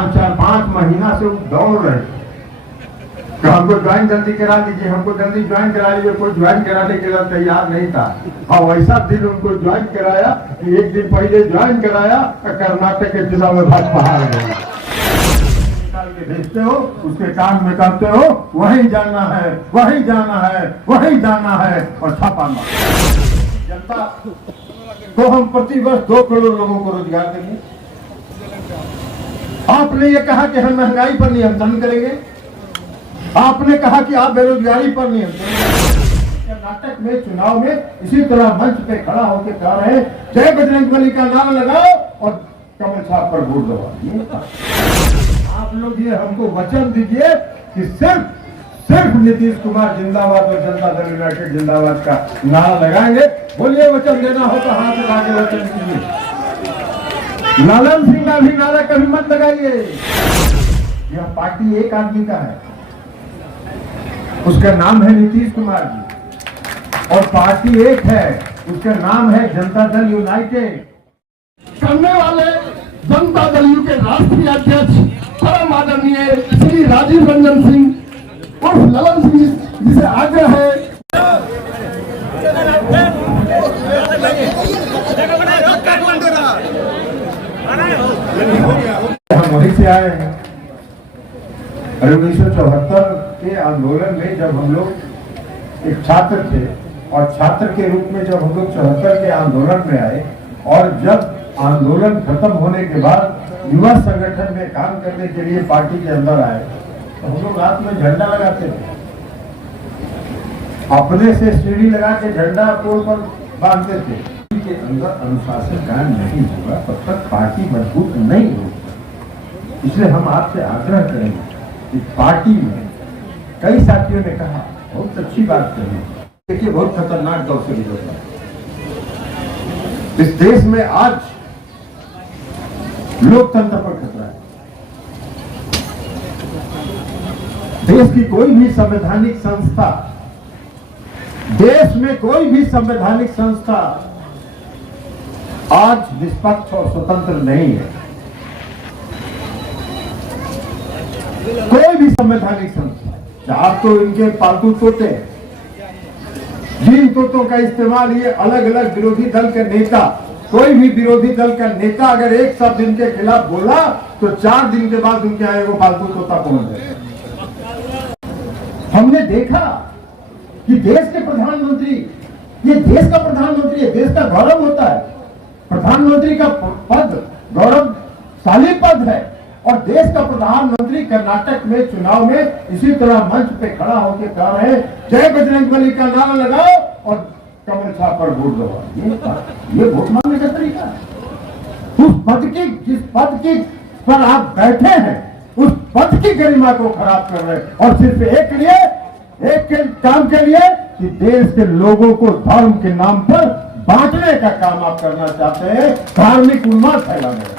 पांच महीना से वो दौड़ रहे थे कि हमको ज्वाइन जल्दी करा दीजिए, हमको जल्दी ज्वाइन करा लीजिए। कोई ज्वाइन कराने के लिए तैयार नहीं था। और वैसा दिन उनको ज्वाइन कराया कि एक दिन पहले ज्वाइन कराया, कर्नाटक के निजामाबाद पहाड़ गए निकाल के भेजते हो, उसके कान में कहते हो वहीं जाना है, वहीं जाना है, वहीं जाना है, और छापा मार। जनता को हम प्रतिवर्ष 2 करोड़ लोगों को रोजगार देंगे। आपने ये कहा कि हम महंगाई पर नियंत्रण करेंगे, आपने कहा कि आप बेरोजगारी पर नियंत्रण करेंगे। कर्नाटक में चुनाव में इसी तरह मंच पे खड़ा होकर कह रहे हैं जय बजरंगबली का नारा लगाओ और कमल छाप पर वोट दबाओ। आप लोग ये हमको वचन दीजिए कि सिर्फ नीतीश कुमार जिंदाबाद और जनता दल यूनाइटेड जिंदाबाद का नारा लगाएंगे। बोलिए, वचन देना हो तो हाथ उठा के वचन दीजिए। लालन सिंह का भी नारा कभी मत लगाइए। यह पार्टी एक आदमी का है, उसका नाम है नीतीश कुमार जी, और पार्टी एक है, उसका नाम है जनता दल यूनाइटेड। करने वाले जनता दल यू के राष्ट्रीय अध्यक्ष परम आदरणीय श्री राजीव रंजन सिंह उर्फ ललन सिंह, जिसे आग्रह है हम वहीं से आए हैं। 1974 के आंदोलन में जब हम लोग एक छात्र थे, और छात्र के रूप में जब हम लोग 74 के आंदोलन में आए, और जब आंदोलन खत्म होने के बाद युवा संगठन में काम करने के लिए पार्टी के अंदर आए, तो हम लोग रात में झंडा लगाते थे, अपने से सीढ़ी लगा के झंडा पोल पर बांधते थे। के अंदर अनुशासन कायम नहीं होगा तब तक पार्टी मजबूत नहीं होगी। इसलिए हम आपसे आग्रह करेंगे कि पार्टी में कई साथियों ने कहा, बहुत अच्छी बात कही, देखिए बहुत खतरनाक दौर से गुजर रहा है इस देश में। आज लोकतंत्र पर खतरा है। देश की कोई भी संवैधानिक संस्था, देश में कोई भी संवैधानिक संस्था आज निष्पक्ष और स्वतंत्र नहीं है। कोई भी संवैधानिक संस्था, आप तो इनके पालतू तोते हैं, जिन तोतों का इस्तेमाल ये अलग अलग विरोधी दल के नेता, कोई भी विरोधी दल का नेता अगर एक शब्द इनके खिलाफ बोला तो 4 दिन के बाद उनके यहाँ वो पालतू तोता पहुंच गए। हमने देखा कि देश के प्रधानमंत्री, ये देश का प्रधानमंत्री है, देश का गौरव होता है। प्रधानमंत्री का पद गौरवशाली पद है, और देश का प्रधानमंत्री कर्नाटक में चुनाव में इसी तरह मंच पे खड़ा होकर कह रहे हैं जय बजरंगबली का नारा लगाओ और कमल छाप पर वोट दबाओ। ये वोट मांगने का तरीका है। उस पद की, जिस पद की पर आप बैठे हैं, उस पद की गरिमा को खराब कर रहे हैं, और सिर्फ एक के काम के लिए कि देश के लोगों को धर्म के नाम पर बांटने का काम आप करना चाहते हैं, धार्मिक उन्माद फैलाने का,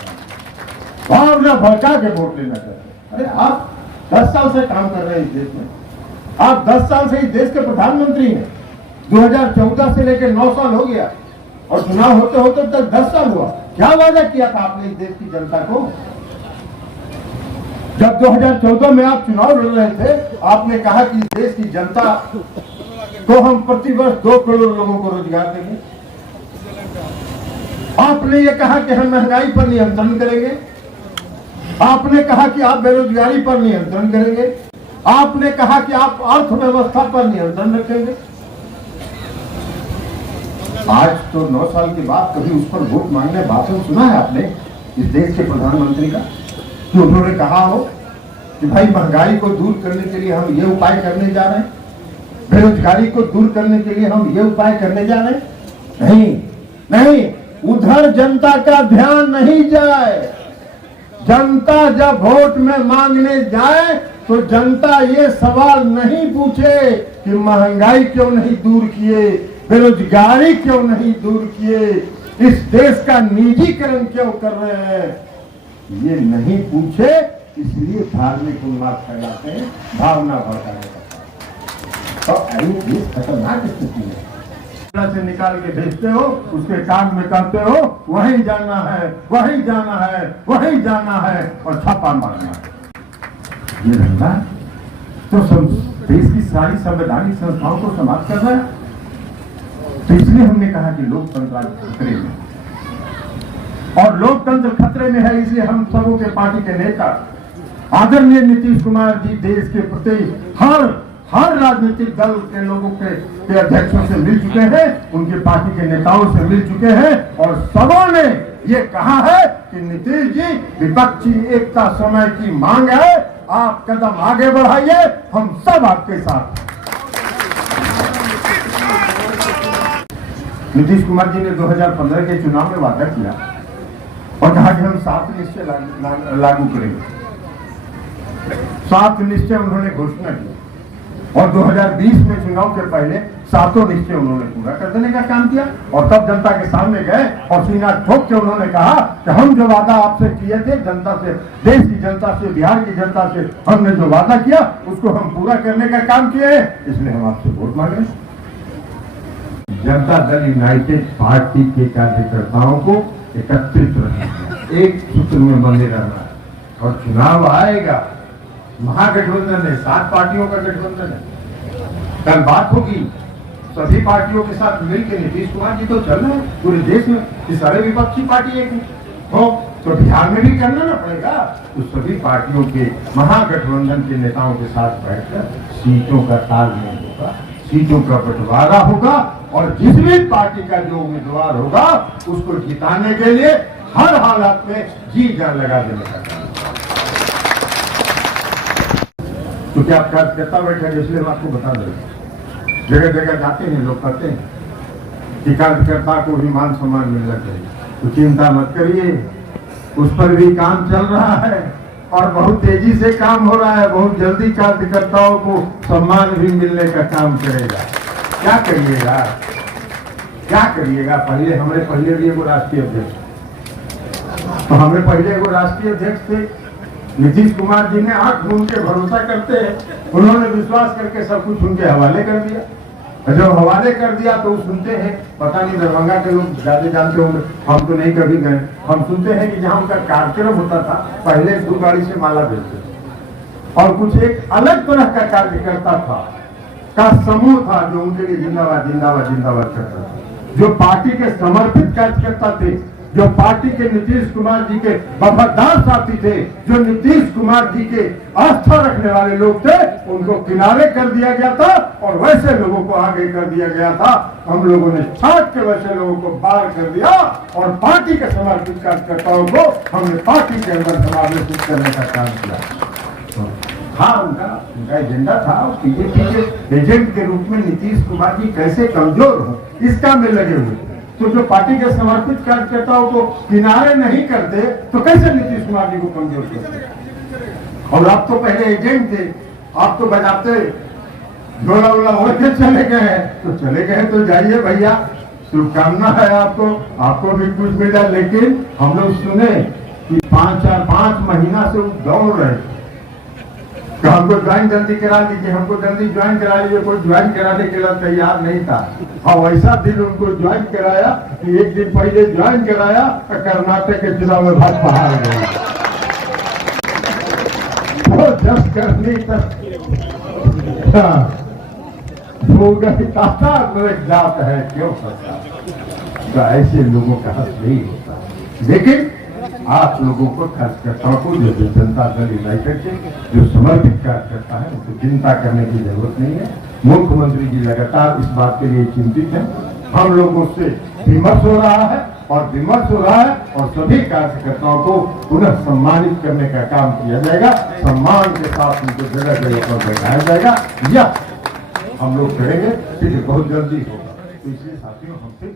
भावना भड़का के वोट लेना चाहते हैं। अरे आप 10 साल से काम कर रहे हैं इस देश में, आप 10 साल से इस देश के प्रधानमंत्री हैं। 2014 से लेकर 9 साल हो गया, और चुनाव होते होते तक 10 साल हुआ। क्या वादा किया था आपने इस देश की जनता को? जब 2014 में आप चुनाव लड़ रहे थे, आपने कहा कि देश की जनता को हम प्रतिवर्ष 2 करोड़ लोगों को रोजगार देंगे। आपने ये कहा कि हम महंगाई पर नियंत्रण करेंगे, आपने कहा कि आप बेरोजगारी पर नियंत्रण करेंगे, आपने कहा कि आप अर्थव्यवस्था पर नियंत्रण रखेंगे। आज तो 9 साल के बाद कभी उस पर वोट मांगने भाषण सुना है आपने इस देश के प्रधानमंत्री का, कि उन्होंने कहा हो कि भाई महंगाई को दूर करने के लिए हम ये उपाय करने जा रहे हैं, बेरोजगारी को दूर करने के लिए हम ये उपाय करने जा रहे हैं? नहीं, उधर जनता का ध्यान नहीं जाए। जनता जब वोट में मांगने जाए तो जनता ये सवाल नहीं पूछे कि महंगाई क्यों नहीं दूर किए, बेरोजगारी क्यों नहीं दूर किए, इस देश का निजीकरण क्यों कर रहे हैं, ये नहीं पूछे। इसलिए धार्मिक उन्माद फैलाते हैं, भावना भड़काने का। तो ये खतरनाक स्थिति है। से निकाल के भेजते हो, उसके काम में करते हो, वहीं जाना है, वहीं जाना है, वहीं जाना है और छापा मारना है। ये धंधा तो देश की सारी संवैधानिक संस्थाओं को समाप्त कर रहा है। तो इसलिए हमने कहा कि लोकतंत्र आज खतरे में, और लोकतंत्र खतरे में है, इसलिए हम सबों के पार्टी के नेता आदरणीय नीतीश कुमार जी देश के प्रति हर राजनीतिक दल के लोगों के अध्यक्षों से मिल चुके हैं, उनके पार्टी के नेताओं से मिल चुके हैं, और सबों ने ये कहा है कि नीतीश जी, विपक्षी एकता समय की मांग है, आप कदम आगे बढ़ाइए, हम सब आपके साथ हैं। नीतीश कुमार जी ने 2015 के चुनाव में वादा किया और कहा कि हम 7 निश्चय लागू करेंगे। 7 निश्चय उन्होंने घोषणा की और 2020 में चुनाव के पहले 7 निश्चय उन्होंने पूरा कर देने का काम किया, और तब जनता के सामने गए और सीना ठोक के उन्होंने कहा कि हम जो वादा आपसे किए थे, जनता से, देश की जनता से, बिहार की जनता से हमने जो वादा किया उसको हम पूरा करने का काम किए हैं, इसलिए हम आपसे वोट मांगे। जनता दल यूनाइटेड पार्टी के कार्यकर्ताओं को एकत्रित रहना है, एक सूत्र में बंधे रहना है, और चुनाव आएगा। महागठबंधन है, 7 पार्टियों का गठबंधन है। कल बात होगी, सभी पार्टियों के साथ मिलकर नीतीश कुमार जी तो चल रहे हैं पूरे देश में कि सारे विपक्षी पार्टी एक हो, तो बिहार में भी करना ना पड़ेगा। तो सभी पार्टियों के महागठबंधन के नेताओं के साथ बैठकर सीटों का तालमेल होगा, सीटों का बंटवारा होगा, और जिस भी पार्टी का जो उम्मीदवार होगा उसको जिताने के लिए हर हालत में जी जान लगा देने का काम। तो क्या आप कार्यकर्ता बैठे, इसलिए हम आपको बता दें, जगह जगह जाते हैं लोग कहते हैं कि कार्यकर्ता को भी मान सम्मान मिलना चाहिए। तो चिंता मत करिए, उस पर भी काम चल रहा है और बहुत तेजी से काम हो रहा है। बहुत जल्दी कार्यकर्ताओं को सम्मान भी मिलने का काम करेगा। क्या करिएगा, क्या करिएगा? पहले भी एगो राष्ट्रीय अध्यक्ष, तो हमें पहले एगो राष्ट्रीय अध्यक्ष थे नीतीश कुमार जी ने, आंख मूंद के भरोसा करते हैं, उन्होंने विश्वास करके सब कुछ उनके हवाले कर दिया। जब हवाले कर दिया तो सुनते हैं, पता नहीं दरभंगा के लोग ज्यादा जानते होंगे, हम तो नहीं कभी गए, हम सुनते हैं कि जहाँ उनका कार्यक्रम होता था पहले 2 गाड़ी से माला भेजते और कुछ एक अलग तरह का कार्यकर्ता था, का समूह था जो उनके लिए जिंदाबाद जिंदाबाद जिंदाबाद करता था, जो पार्टी के समर्पित कार्यकर्ता थे, जो पार्टी के नीतीश कुमार जी के वफादार साथी थे, जो नीतीश कुमार जी के आस्था रखने वाले लोग थे, उनको किनारे कर दिया गया था और वैसे लोगों को आगे कर दिया गया था। हम लोगों ने छाट के वैसे लोगों को बाहर कर दिया और पार्टी के समर्पित कार्यकर्ताओं को हमने पार्टी के अंदर समावेशित करने का काम किया। हाँ, उनका एजेंडा था, बीजेपी के एजेंट के रूप में नीतीश कुमार जी कैसे कमजोर हो, इस काम में लगे हुए। तो जो पार्टी के समर्पित कार्यकर्ताओं को किनारे नहीं करते तो कैसे नीतीश कुमार जी को कमजोर करते? और आप तो पहले एजेंट थे, आप तो बजाते झोला वोला ओढ़ के चले गए हैं, तो चले गए तो जाइए भैया, शुभकामना है आपको भी कुछ मिला। लेकिन हम लोग सुने कि 5 महीना से दौड़ रहे, तो हमको ज्वाइन जल्दी करा लीजिए, हमको जल्दी ज्वाइन करा लीजिए। कोई ज्वाइन कराने के लिए तैयार नहीं था। हाँ, वैसा दिन उनको ज्वाइन कराया कि एक दिन पहले ज्वाइन कराया तो कर्नाटक के चुनाव में भाजपा हार गई। वो जस करनी जात है क्यों सकता, तो ऐसे लोगों का हक नहीं होता। लेकिन आप लोगों को कार्यकर्ताओं को, जो जनता दल यूनाइटेड के जो समर्पित कार्यकर्ता है, उनको चिंता करने की जरूरत नहीं है। मुख्यमंत्री जी लगातार इस बात के लिए चिंतित हैं। हम लोगों से विमर्श हो रहा है और सभी कार्यकर्ताओं को पुनः सम्मानित करने का काम किया जाएगा। सम्मान के साथ उनको जगह जगह पर बैठाया जाएगा, यह हम लोग करेंगे, फिर बहुत जल्दी होगा। तो इसलिए साथियों, हम फिर